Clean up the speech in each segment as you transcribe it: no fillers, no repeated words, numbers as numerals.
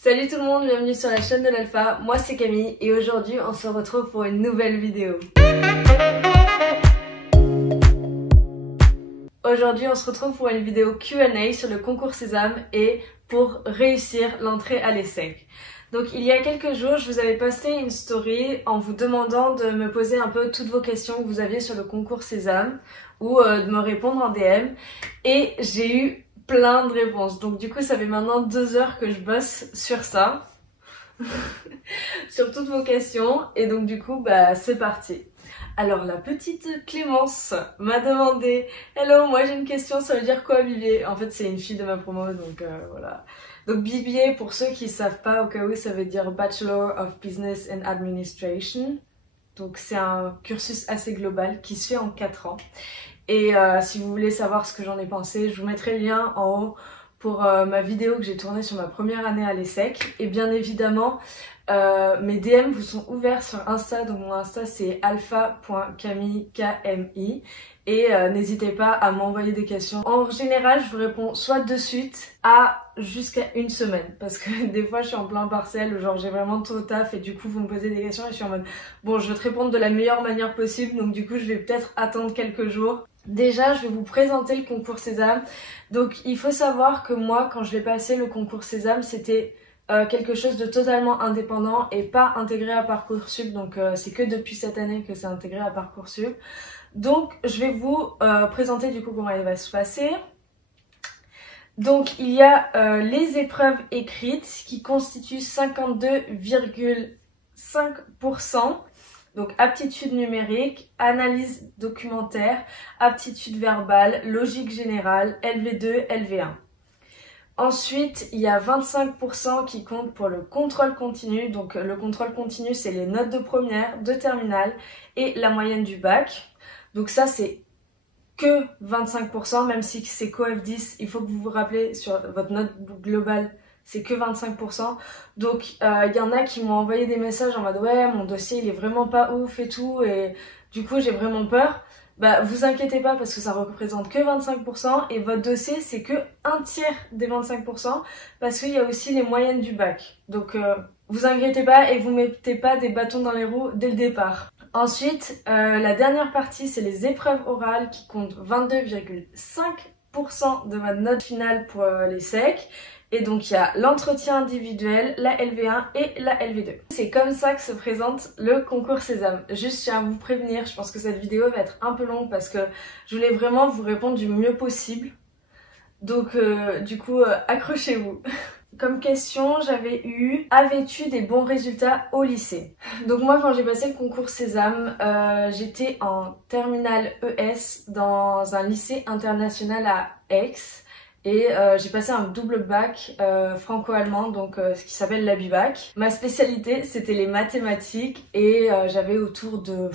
Salut tout le monde, bienvenue sur la chaîne de l'Alpha, moi c'est Camille et aujourd'hui on se retrouve pour une nouvelle vidéo. Aujourd'hui on se retrouve pour une vidéo Q&A sur le concours Sésame et pour réussir l'entrée à l'ESSEC. Donc il y a quelques jours je vous avais posté une story en vous demandant de me poser un peu toutes vos questions que vous aviez sur le concours Sésame ou de me répondre en DM et j'ai eu plein de réponses. Donc du coup ça fait maintenant 2 heures que je bosse sur ça, sur toutes vos questions et donc du coup c'est parti. Alors la petite Clémence m'a demandé « Hello, moi j'ai une question, ça veut dire quoi BBA ?» En fait c'est une fille de ma promo donc voilà. Donc BBA pour ceux qui savent pas au cas où ça veut dire Bachelor of Business and Administration. Donc c'est un cursus assez global qui se fait en 4 ans. Et si vous voulez savoir ce que j'en ai pensé, je vous mettrai le lien en haut pour ma vidéo que j'ai tournée sur ma première année à l'ESSEC. Et bien évidemment, mes DM vous sont ouverts sur Insta, donc mon Insta c'est alpha.camille, K-M-I. Et n'hésitez pas à m'envoyer des questions. En général, je vous réponds soit de suite à jusqu'à une semaine. Parce que des fois, je suis en plein partiel, genre j'ai vraiment trop taf et du coup, vous me posez des questions et je suis en mode bon, je vais te répondre de la meilleure manière possible. Donc du coup, je vais peut-être attendre quelques jours. Déjà, je vais vous présenter le concours Sésame. Donc il faut savoir que moi, quand je vais passer le concours Sésame, c'était quelque chose de totalement indépendant et pas intégré à Parcoursup. Donc c'est que depuis cette année que c'est intégré à Parcoursup. Donc je vais vous présenter du coup comment il va se passer. Donc il y a les épreuves écrites qui constituent 52,5%. Donc aptitude numérique, analyse documentaire, aptitude verbale, logique générale, LV2, LV1. Ensuite, il y a 25% qui comptent pour le contrôle continu. Donc le contrôle continu, c'est les notes de première, de terminale et la moyenne du bac. Donc ça, c'est que 25%, même si c'est coef 10, il faut que vous vous rappelez sur votre note globale, c'est que 25%. Donc il y en a qui m'ont envoyé des messages en mode ouais, mon dossier il est vraiment pas ouf et tout, et du coup j'ai vraiment peur. Vous inquiétez pas parce que ça représente que 25% et votre dossier c'est que un tiers des 25% parce qu'il y a aussi les moyennes du bac. Donc vous inquiétez pas et vous mettez pas des bâtons dans les roues dès le départ. Ensuite, la dernière partie c'est les épreuves orales qui comptent 22,5% de votre note finale pour les SEC. Et donc il y a l'entretien individuel, la LV1 et la LV2. C'est comme ça que se présente le concours Sésame. Juste je tiens à vous prévenir, je pense que cette vidéo va être un peu longue parce que je voulais vraiment vous répondre du mieux possible. Donc du coup accrochez-vous. Comme question, j'avais eu « Avais-tu des bons résultats au lycée ?» Donc moi, quand j'ai passé le concours Sésame, j'étais en terminale ES dans un lycée international à Aix. Et j'ai passé un double bac franco-allemand, donc ce qui s'appelle l'Abibac. Ma spécialité, c'était les mathématiques et j'avais autour de...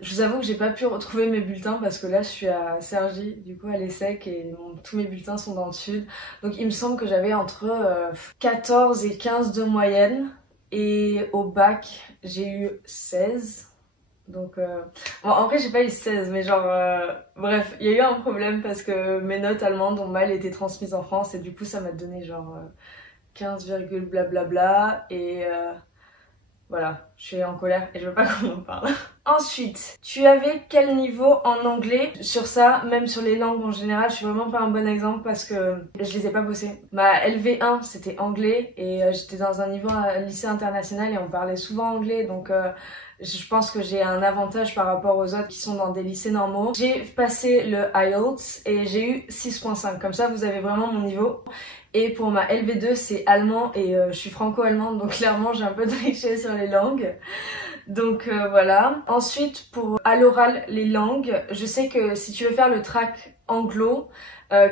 Je vous avoue que j'ai pas pu retrouver mes bulletins parce que là je suis à Cergy, du coup à l'ESSEC, et tous mes bulletins sont dans le sud. Donc il me semble que j'avais entre 14 et 15 de moyenne et au bac j'ai eu 16. Donc bon, en vrai j'ai pas eu 16 mais genre bref, il y a eu un problème parce que mes notes allemandes ont mal été transmises en France et du coup ça m'a donné genre 15, blablabla et voilà, je suis en colère et je veux pas qu'on en parle. Ensuite, tu avais quel niveau en anglais? Sur ça, même sur les langues en général, je suis vraiment pas un bon exemple parce que je les ai pas bossées. Ma LV1 c'était anglais et j'étais dans un niveau lycée international et on parlait souvent anglais, donc je pense que j'ai un avantage par rapport aux autres qui sont dans des lycées normaux. J'ai passé le IELTS et j'ai eu 6.5, comme ça vous avez vraiment mon niveau. Et pour ma LV2 c'est allemand et je suis franco-allemande, donc clairement j'ai un peu triché sur les langues. Donc voilà. Ensuite pour à l'oral les langues, je sais que si tu veux faire le track anglo,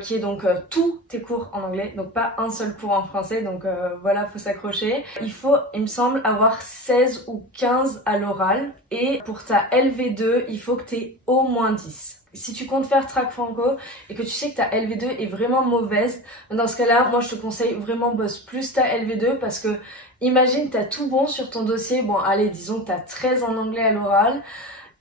qui est donc tous tes cours en anglais, donc pas un seul cours en français, donc voilà, faut s'accrocher. Il faut, il me semble, avoir 16 ou 15 à l'oral, et pour ta LV2, il faut que tu aies au moins 10. Si tu comptes faire track franco et que tu sais que ta LV2 est vraiment mauvaise, dans ce cas-là, moi je te conseille vraiment bosse plus ta LV2 parce que imagine t'as tout bon sur ton dossier, bon allez disons que t'as 13 en anglais à l'oral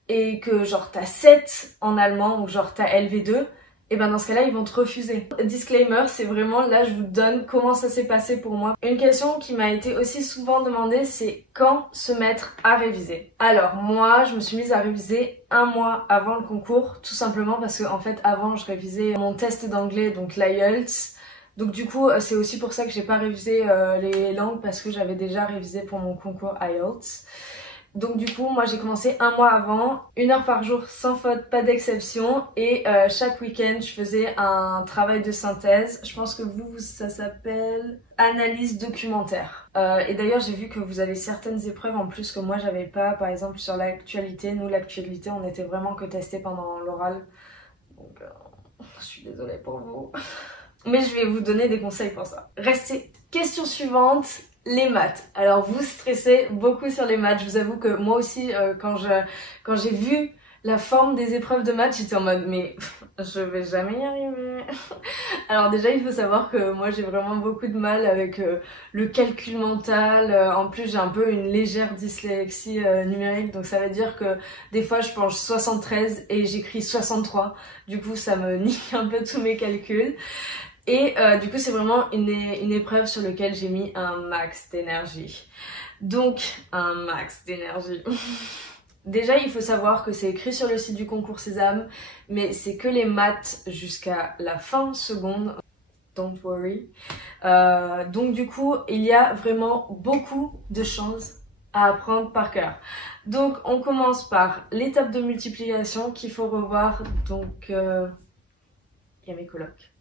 et que genre t'as 7 en allemand ou genre t'as LV2, et ben dans ce cas-là ils vont te refuser. Disclaimer, c'est vraiment là je vous donne comment ça s'est passé pour moi. Une question qui m'a été aussi souvent demandée, c'est quand se mettre à réviser. Alors moi je me suis mise à réviser un mois avant le concours, tout simplement parce que en fait avant je révisais mon test d'anglais, donc l'IELTS. Donc du coup c'est aussi pour ça que j'ai pas révisé les langues, parce que j'avais déjà révisé pour mon concours IELTS. Donc du coup moi j'ai commencé un mois avant, 1 heure par jour sans faute, pas d'exception, et chaque week-end je faisais un travail de synthèse. Je pense que vous ça s'appelle analyse documentaire. Et d'ailleurs j'ai vu que vous avez certaines épreuves en plus que moi j'avais pas, par exemple sur l'actualité. Nous l'actualité on était vraiment que testé pendant l'oral, donc je suis désolée pour vous. Mais je vais vous donner des conseils pour ça. Restez. Question suivante. Les maths. Alors vous stressez beaucoup sur les maths. Je vous avoue que moi aussi quand j'ai vu la forme des épreuves de maths, j'étais en mode mais je vais jamais y arriver. Alors déjà il faut savoir que moi j'ai vraiment beaucoup de mal avec le calcul mental. En plus j'ai un peu une légère dyslexie numérique, donc ça veut dire que des fois je pense 73 et j'écris 63. Du coup ça me nique un peu tous mes calculs. Et du coup c'est vraiment une épreuve sur laquelle j'ai mis un max d'énergie. Donc un max d'énergie. Déjà il faut savoir que c'est écrit sur le site du concours Sésame, mais c'est que les maths jusqu'à la fin seconde. Don't worry. Donc du coup il y a vraiment beaucoup de choses à apprendre par cœur. Donc on commence par l'étape de multiplication qu'il faut revoir. Donc il y a mes colocs.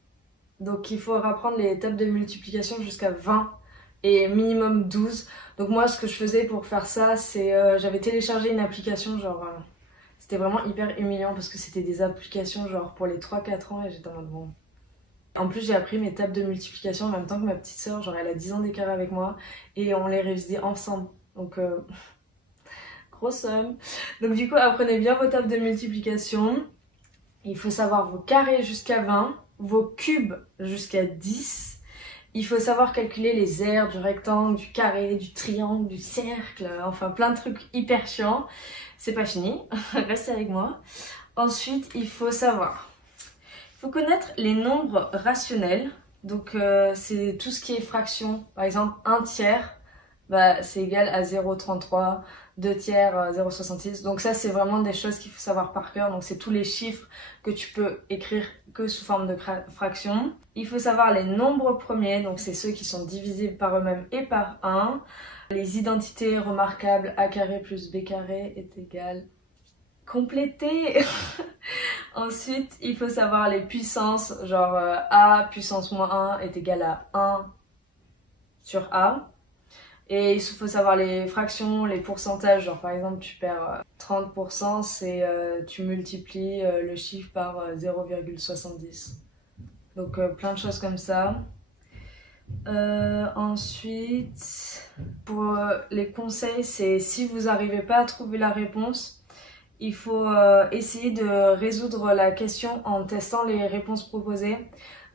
Donc il faut apprendre les tables de multiplication jusqu'à 20 et minimum 12. Donc moi ce que je faisais pour faire ça, c'est j'avais téléchargé une application, genre c'était vraiment hyper humiliant parce que c'était des applications genre pour les 3-4 ans et j'étais en mode bon. En plus j'ai appris mes tables de multiplication en même temps que ma petite soeur, genre elle a 10 ans d'écart avec moi et on les révisait ensemble. Donc grosse somme. Donc du coup apprenez bien vos tables de multiplication. Il faut savoir vos carrés jusqu'à 20. Vos cubes jusqu'à 10. Il faut savoir calculer les aires du rectangle, du carré, du triangle, du cercle, enfin plein de trucs hyper chiants. C'est pas fini, restez avec moi. Ensuite, il faut connaître les nombres rationnels. Donc c'est tout ce qui est fraction. Par exemple, 1 tiers, bah, c'est égal à 0,33. 2 tiers, 0,66. Donc ça c'est vraiment des choses qu'il faut savoir par cœur. Donc c'est tous les chiffres que tu peux écrire que sous forme de fraction. Il faut savoir les nombres premiers, donc c'est ceux qui sont divisibles par eux-mêmes et par 1. Les identités remarquables, a carré plus b carré est égal. Compléter. Ensuite il faut savoir les puissances, genre a puissance moins 1 est égal à 1 sur a. Et il faut savoir les fractions, les pourcentages, genre par exemple tu perds 30%, c'est tu multiplies le chiffre par 0,70. Donc plein de choses comme ça. Ensuite, pour les conseils, c'est si vous n'arrivez pas à trouver la réponse, il faut essayer de résoudre la question en testant les réponses proposées.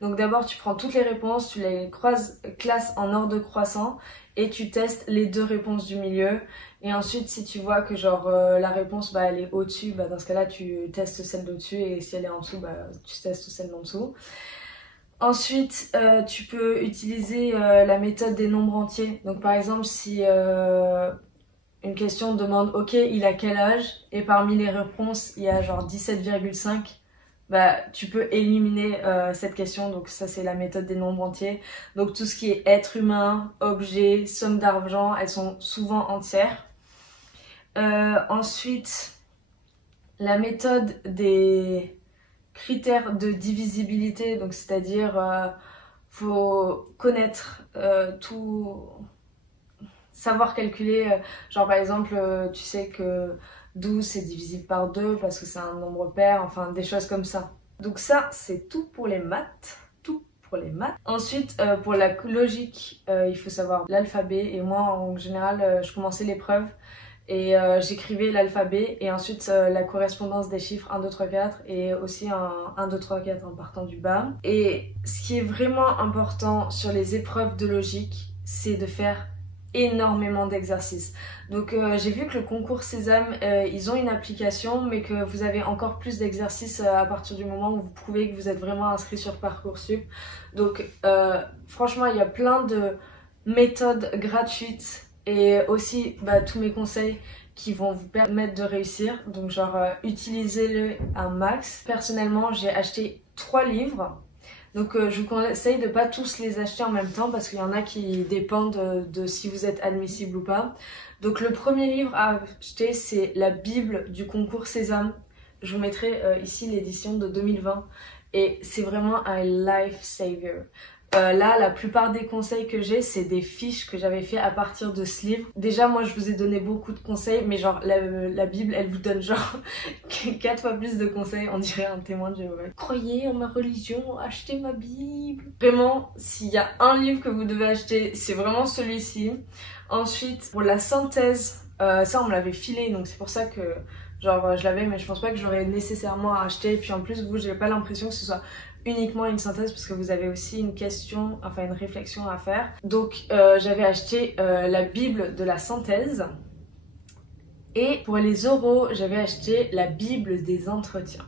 Donc d'abord tu prends toutes les réponses, tu les classes en ordre croissant et tu testes les 2 réponses du milieu. Et ensuite si tu vois que genre la réponse bah, elle est au-dessus, bah, dans ce cas là tu testes celle d'au-dessus, et si elle est en dessous, bah, tu testes celle d'en dessous. Ensuite tu peux utiliser la méthode des nombres entiers. Donc par exemple si une question demande ok il a quel âge, et parmi les réponses il y a genre 17,5, bah, tu peux éliminer cette question. Donc ça c'est la méthode des nombres entiers. Donc tout ce qui est être humain, objet, somme d'argent, elles sont souvent entières. Ensuite la méthode des critères de divisibilité, donc c'est-à-dire faut connaître tout, savoir calculer, genre par exemple tu sais que 12 c'est divisible par 2 parce que c'est un nombre pair, enfin des choses comme ça. Donc ça c'est tout pour les maths, Ensuite pour la logique, il faut savoir l'alphabet, et moi en général je commençais l'épreuve et j'écrivais l'alphabet et ensuite la correspondance des chiffres 1, 2, 3, 4 et aussi un 1, 2, 3, 4 en partant du bas. Et ce qui est vraiment important sur les épreuves de logique, c'est de faire énormément d'exercices. Donc j'ai vu que le concours Sésame, ils ont une application, mais que vous avez encore plus d'exercices à partir du moment où vous prouvez que vous êtes vraiment inscrit sur Parcoursup. Donc franchement, il y a plein de méthodes gratuites et aussi tous mes conseils qui vont vous permettre de réussir. Donc genre utilisez-le un max. Personnellement, j'ai acheté 3 livres. Donc je vous conseille de pas tous les acheter en même temps parce qu'il y en a qui dépendent de si vous êtes admissible ou pas. Donc le premier livre à acheter, c'est la Bible du concours Sésame. Je vous mettrai ici l'édition de 2020 et c'est vraiment un life saver. Là, la plupart des conseils que j'ai, c'est des fiches que j'avais fait à partir de ce livre. Déjà, moi, je vous ai donné beaucoup de conseils, mais genre, la Bible, elle vous donne genre 4 fois plus de conseils. On dirait un témoin de Jéhovah. Croyez en ma religion, achetez ma Bible. Vraiment, s'il y a un livre que vous devez acheter, c'est vraiment celui-ci. Ensuite, pour la synthèse, ça, on me l'avait filé, donc c'est pour ça que... Genre je l'avais mais je pense pas que j'aurais nécessairement à acheter. Et puis en plus vous, j'ai pas l'impression que ce soit uniquement une synthèse parce que vous avez aussi une question, enfin une réflexion à faire. Donc j'avais acheté la Bible de la synthèse. Et pour les oraux, j'avais acheté la Bible des entretiens.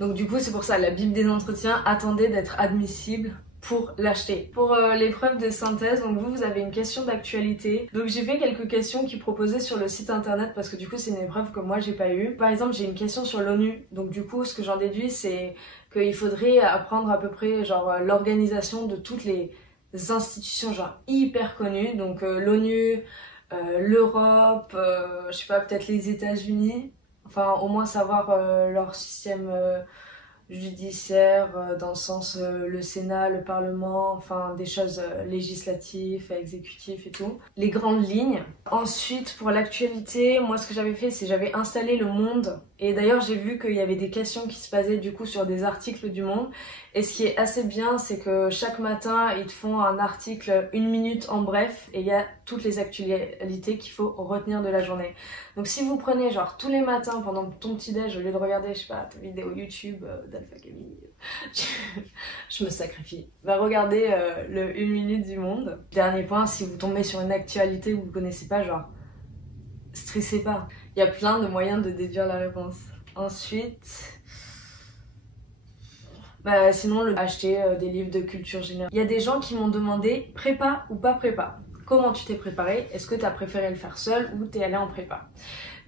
Donc du coup c'est pour ça, la Bible des entretiens, attendez d'être admissible pour l'acheter. Pour l'épreuve de synthèse, donc vous avez une question d'actualité. Donc j'ai fait quelques questions qui proposaient sur le site internet parce que du coup c'est une épreuve que moi j'ai pas eu. Par exemple j'ai une question sur l'ONU. Donc du coup ce que j'en déduis c'est qu'il faudrait apprendre à peu près genre l'organisation de toutes les institutions genre hyper connues. Donc l'ONU, l'Europe, je sais pas, peut-être les États-Unis. Enfin au moins savoir leur système judiciaire, dans le sens le Sénat, le Parlement, enfin des choses législatives, exécutives et tout. Les grandes lignes. Ensuite pour l'actualité, moi ce que j'avais fait c'est j'avais installé Le Monde et d'ailleurs j'ai vu qu'il y avait des questions qui se basaient du coup sur des articles du Monde et ce qui est assez bien c'est que chaque matin ils te font un article 1 minute en bref et il y a toutes les actualités qu'il faut retenir de la journée. Donc si vous prenez genre tous les matins pendant ton petit déj au lieu de regarder je sais pas ta vidéo YouTube d'Alpha Camille, je me sacrifie, va regarder le 1 minute du Monde. Dernier point, si vous tombez sur une actualité que vous connaissez pas, genre stressez pas, il y a plein de moyens de déduire la réponse. Ensuite sinon acheter des livres de culture générale. Il y a des gens qui m'ont demandé prépa ou pas prépa. Comment tu t'es préparé? Est-ce que tu as préféré le faire seul ou t'es allé en prépa?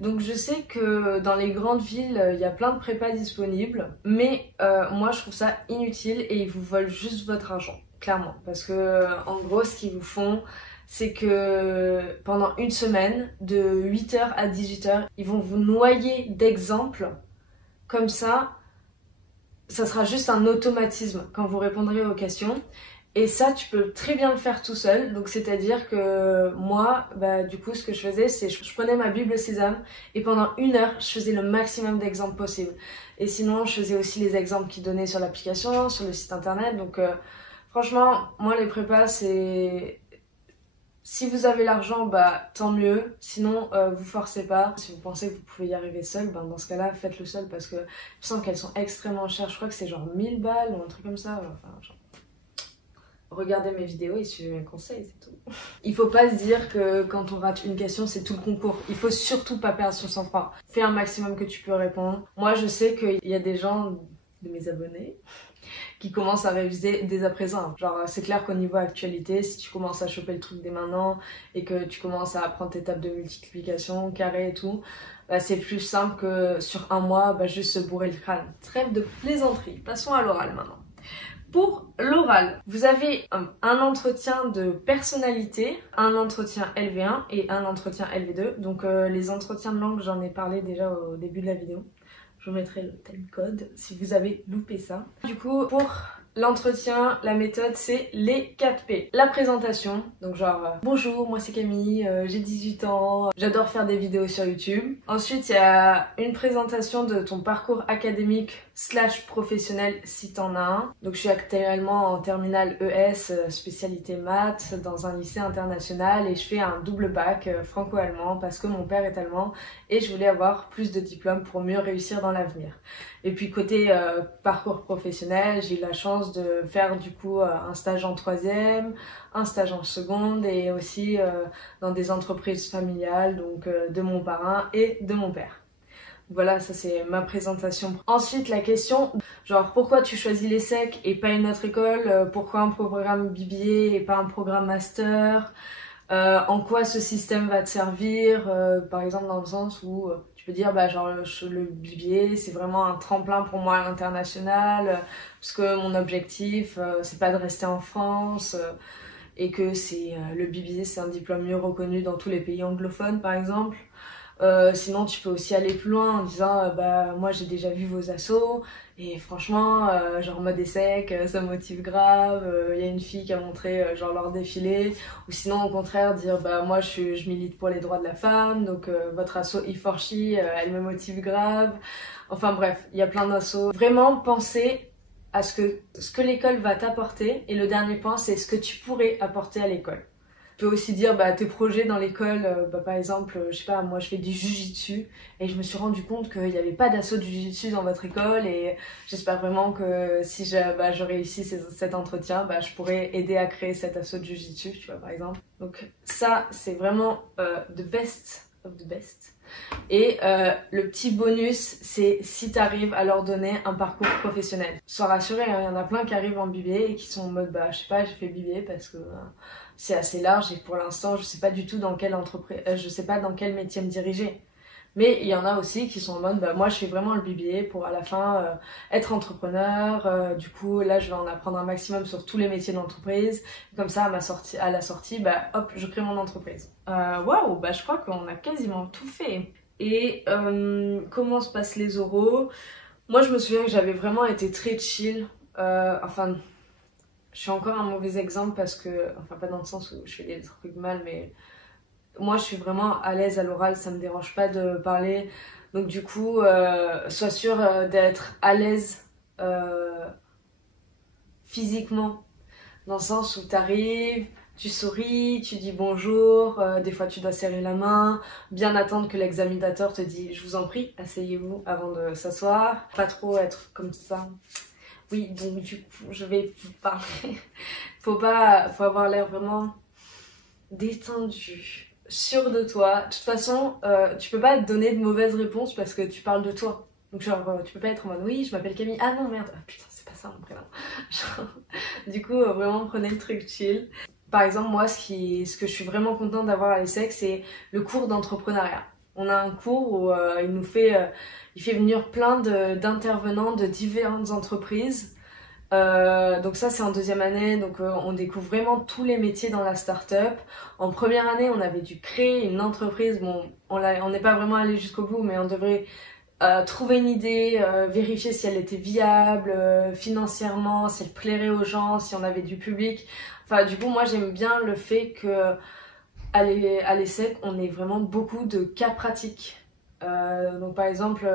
Donc je sais que dans les grandes villes, il y a plein de prépas disponibles, mais moi je trouve ça inutile et ils vous volent juste votre argent, clairement. Parce que en gros ce qu'ils vous font, c'est que pendant une semaine, de 8h à 18h, ils vont vous noyer d'exemples. Comme ça sera juste un automatisme quand vous répondrez aux questions. Et ça, tu peux très bien le faire tout seul. Donc c'est-à-dire que moi, du coup, ce que je faisais, c'est je prenais ma Bible Sésame et pendant 1 heure, je faisais le maximum d'exemples possible. Et sinon, je faisais aussi les exemples qu'ils donnaient sur l'application, sur le site internet. Donc franchement, moi les prépas, c'est... Si vous avez l'argent, tant mieux. Sinon, vous forcez pas. Si vous pensez que vous pouvez y arriver seul, dans ce cas-là, faites-le seul parce que je sens qu'elles sont extrêmement chères. Je crois que c'est genre 1000 balles ou un truc comme ça. Enfin, genre... Regardez mes vidéos et suivez mes conseils, c'est tout. Il faut pas se dire que quand on rate une question, c'est tout le concours. Il faut surtout pas perdre son sang-froid. Fais un maximum que tu peux répondre. Moi, je sais qu'il y a des gens de mes abonnés qui commencent à réviser dès à présent. Genre, c'est clair qu'au niveau actualité, si tu commences à choper le truc dès maintenant et que tu commences à apprendre tes tables de multiplication, carré et tout, c'est plus simple que sur un mois, juste se bourrer le crâne. Trêve de plaisanterie. Passons à l'oral maintenant. Pour l'oral, vous avez un entretien de personnalité, un entretien LV1 et un entretien LV2. Donc les entretiens de langue, j'en ai parlé déjà au début de la vidéo. Je vous mettrai le timecode si vous avez loupé ça. Du coup, pour l'entretien, la méthode, c'est les 4 P. La présentation, donc genre bonjour, moi c'est Camille, j'ai 18 ans, j'adore faire des vidéos sur YouTube. Ensuite, il y a une présentation de ton parcours académique slash professionnel si t'en as un. Donc je suis actuellement en terminale ES, spécialité maths, dans un lycée international et je fais un double bac franco-allemand parce que mon père est allemand et je voulais avoir plus de diplômes pour mieux réussir dans l'avenir. Et puis côté parcours professionnel, j'ai eu la chance de faire du coup un stage en troisième, un stage en seconde et aussi dans des entreprises familiales, donc de mon parrain et de mon père. Voilà, ça c'est ma présentation. Ensuite, la question, genre pourquoi tu choisis l'ESSEC et pas une autre école? Pourquoi un programme BBA et pas un programme master? En quoi ce système va te servir? Par exemple, dans le sens où tu peux dire, bah genre le BBA c'est vraiment un tremplin pour moi à l'international, parce que mon objectif c'est pas de rester en France. Et que c'est le BBA c'est un diplôme mieux reconnu dans tous les pays anglophones par exemple. Sinon tu peux aussi aller plus loin en disant bah moi j'ai déjà vu vos assos et franchement genre mode ESSEC ça me motive grave, y a une fille qui a montré genre leur défilé, ou sinon au contraire dire bah moi je milite pour les droits de la femme donc votre asso E4She elle me motive grave. Enfin bref, il y a plein d'assos. Vraiment penser à ce que l'école va t'apporter, et le dernier point c'est ce que tu pourrais apporter à l'école. Tu peux aussi dire bah, tes projets dans l'école, par exemple, je sais pas, moi je fais du jujitsu et je me suis rendu compte qu'il n'y avait pas d'assaut de jujitsu dans votre école et j'espère vraiment que si je réussis cet entretien, bah, je pourrais aider à créer cet assaut de jujitsu, tu vois, par exemple. Donc ça, c'est vraiment the best of the best. Et le petit bonus, c'est si tu arrives à leur donner un parcours professionnel. Sois rassuré, hein, il y en a plein qui arrivent en BBA et qui sont en mode bah je sais pas, j'ai fait BBA parce que c'est assez large et pour l'instant je sais pas du tout dans quelle entreprise, je sais pas dans quel métier me diriger. Mais il y en a aussi qui sont en mode bah moi je fais vraiment le BBA pour à la fin être entrepreneur, du coup là je vais en apprendre un maximum sur tous les métiers d'entreprise, comme ça à la sortie bah hop je crée mon entreprise. Waouh, bah je crois qu'on a quasiment tout fait. Et comment se passent les oraux? Moi je me souviens que j'avais vraiment été très chill, enfin je suis encore un mauvais exemple parce que, enfin pas dans le sens où je fais des trucs mal, mais moi je suis vraiment à l'aise à l'oral, ça me dérange pas de parler. Donc du coup, sois sûr d'être à l'aise physiquement, dans le sens où t'arrives, tu souris, tu dis bonjour, des fois tu dois serrer la main, bien attendre que l'examinateur te dise je vous en prie, asseyez-vous avant de s'asseoir, pas trop être comme ça. Oui, donc du coup, je vais vous parler. Faut avoir l'air vraiment détendu, sûr de toi. De toute façon, tu peux pas te donner de mauvaises réponses parce que tu parles de toi. Donc genre, tu peux pas être en mode oui, je m'appelle Camille. Ah non, merde, ah, putain, c'est pas ça mon prénom. Genre, du coup, vraiment prenez le truc chill. Par exemple, moi, ce que je suis vraiment contente d'avoir à l'ESSEC, c'est le cours d'entrepreneuriat. On a un cours où il fait venir plein d'intervenants de différentes entreprises. Donc ça c'est en deuxième année, donc on découvre vraiment tous les métiers dans la start-up. En première année on avait dû créer une entreprise, bon on n'est pas vraiment allé jusqu'au bout mais on devrait trouver une idée, vérifier si elle était viable financièrement, si elle plairait aux gens, si on avait du public. Enfin du coup moi j'aime bien le fait que à l'ESSEC on ait vraiment beaucoup de cas pratiques. Donc par exemple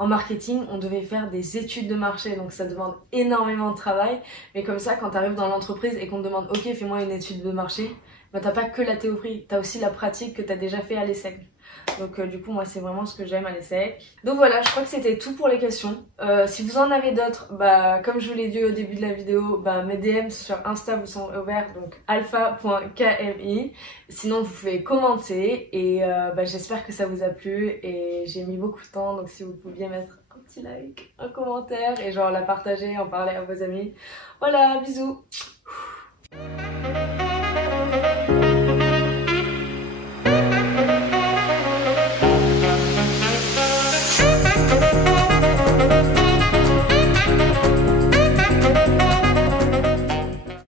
en marketing on devait faire des études de marché, donc ça demande énormément de travail, mais comme ça quand tu arrives dans l'entreprise et qu'on te demande ok fais-moi une étude de marché, bah t'as pas que la théorie, t'as aussi la pratique que t'as déjà fait à l'ESSEC. Donc du coup moi c'est vraiment ce que j'aime à l'ESSEC. Donc voilà, je crois que c'était tout pour les questions. Si vous en avez d'autres, bah comme je vous l'ai dit au début de la vidéo, bah mes DM sur Insta vous sont ouverts, donc alpha.kmi. Sinon vous pouvez commenter et bah, j'espère que ça vous a plu et j'ai mis beaucoup de temps, donc si vous pouviez mettre un petit like, un commentaire et genre la partager, en parler à vos amis. Voilà, bisous.